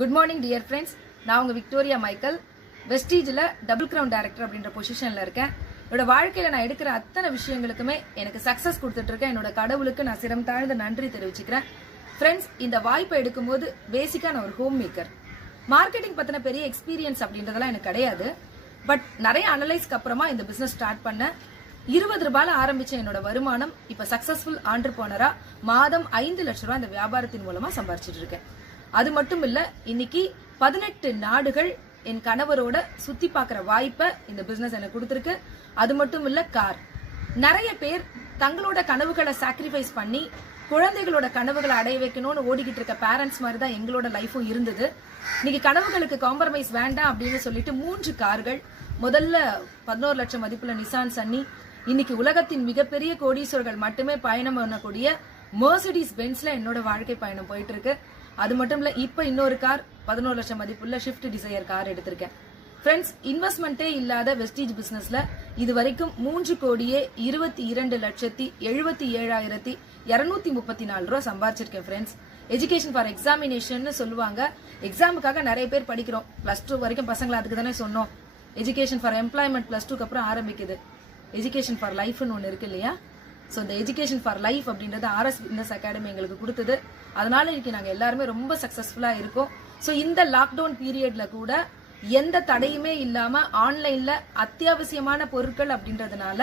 Good morning dear friends. நான் உங்க Victoria Michael. வெஸ்டீஜில் டபுள் கிரவுன் டைரக்டர் அப்படின்ற பொசிஷனில் இருக்கேன். என்னோட வாழ்க்கையில் நான் எடுக்கிற அத்தனை விஷயங்களுக்குமே எனக்கு சக்ஸஸ் கொடுத்துட்டு இருக்கேன். என்னோட கடவுளுக்கு நான் சிரம் தாழ்ந்த நன்றி தெரிவிச்சுக்கிறேன். ஃப்ரெண்ட்ஸ், இந்த வாய்ப்பை எடுக்கும்போது பேசிக்காக நான் ஒரு ஹோம் மேக்கர். மார்க்கெட்டிங் பற்றின பெரிய எக்ஸ்பீரியன்ஸ் அப்படின்றதெல்லாம் எனக்கு கிடையாது. பட் நிறைய அனலைஸ்க்கு அப்புறமா இந்த பிஸ்னஸ் ஸ்டார்ட் பண்ணேன். 20 ரூபாயில ஆரம்பிச்ச என்னோட வருமானம் இப்ப சக்சஸ்ஃபுல் ஆண்டர்பிரனரா மாதம் 5 லட்சம் ரூபாய் இந்த வியாபாரத்தின் மூலமா சம்பாரிச்சிட்டு இருக்கேன். அது மட்டும் இல்ல, இன்னைக்கு 18 நாடுகள் என் கணவரோட சுத்தி பார்க்கிற வாய்ப்பை இந்த பிசினஸ் எனக்கு கொடுத்திருக்கு. அது மட்டும் இல்ல, கார். நிறைய பேர் தங்களோட கனவுகளை சாக்ரிஃபைஸ் பண்ணி குழந்தைகளோட கனவுகளை அடைய வைக்கணும்னு ஓடிக்கிட்டு இருக்க பேரண்ட்ஸ் மாதிரி தான் எங்களோட லைஃபும் இருந்தது. இன்னைக்கு கனவுகளுக்கு காம்ப்ரமைஸ் வேண்டாம் அப்படின்னு சொல்லிட்டு 3 கார்கள், முதல்ல 11 லட்சம் மதிப்புள்ள நிசான் சன்னி, இன்னைக்கு உலகத்தின் மிகப்பெரிய கோடீஸ்வரர்கள் மட்டுமே பயணம் பண்ணக்கூடிய மெர்சிடிஸ் பென்ஸ்ல என்னோட வாழ்க்கை பயணம் போயிட்டு இருக்கு. அது மட்டும் இல்ல, இப்ப இன்னொரு கார் 11 லட்சம் மதிப்புள்ள ஷிஃப்ட் டிசையர் கார் எடுத்திருக்கேன். ஃப்ரெண்ட்ஸ், இன்வெஸ்ட்மெண்ட்டே இல்லாத வெஸ்டீஜ் பிசினஸ்ல இது வரைக்கும் 3,22,77,234 ரூபாய் சம்பாதிச்சிருக்கேன். ஃப்ரெண்ட்ஸ், எஜுகேஷன் ஃபார் எக்ஸாமினேஷன் சொல்லுவாங்க. எக்ஸாமுக்காக நிறைய பேர் படிக்கிறோம். +2 வரைக்கும் பசங்களை அதுக்கு தானே சொன்னோம். எஜுகேஷன் ஃபார் எம்ப்ளாய்மெண்ட் +2க்கு அப்புறம் ஆரம்பிக்குது. எஜுகேஷன் ஃபார் லைஃப்னு ஒன்று இருக்கு இல்லையா? ஸோ இந்த எஜுகேஷன் ஃபார் லைஃப் அப்படின்றது RS பிசினஸ் அகாடமி எங்களுக்கு கொடுத்தது. அதனால இன்னைக்கு நாங்கள் எல்லாருமே ரொம்ப சக்ஸஸ்ஃபுல்லாக இருக்கோம். ஸோ இந்த லாக்டவுன் பீரியட்ல கூட எந்த தடையுமே இல்லாம ஆன்லைன்ல அத்தியாவசியமான பொருட்கள் அப்படின்றதுனால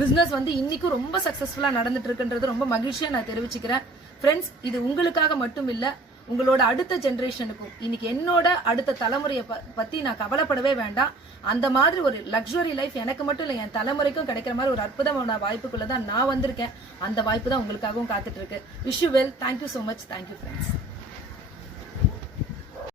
பிசினஸ் இன்னைக்கும் ரொம்ப சக்சஸ்ஃபுல்லா நடந்துட்டு இருக்குன்றது ரொம்ப மகிழ்ச்சியா நான் தெரிவிச்சுக்கிறேன். ஃப்ரெண்ட்ஸ், இது உங்களுக்காக மட்டும் இல்ல, உங்களோட அடுத்த ஜெனரேஷனுக்கும், இன்னைக்கு என்னோட அடுத்த தலைமுறையை பத்தி நான் கவலைப்படவே வேண்டாம். அந்த மாதிரி ஒரு லக்ஸுரி லைஃப் எனக்கு மட்டும் இல்ல, என் தலைமுறைக்கும் கிடைக்கிற மாதிரி ஒரு அற்புதமான வாய்ப்புக்குள்ளதான் நான் வந்திருக்கேன். அந்த வாய்ப்பு தான் உங்களுக்காகவும் காத்துட்டு இருக்கு. Wish you well. Thank you so much. Thank you friends.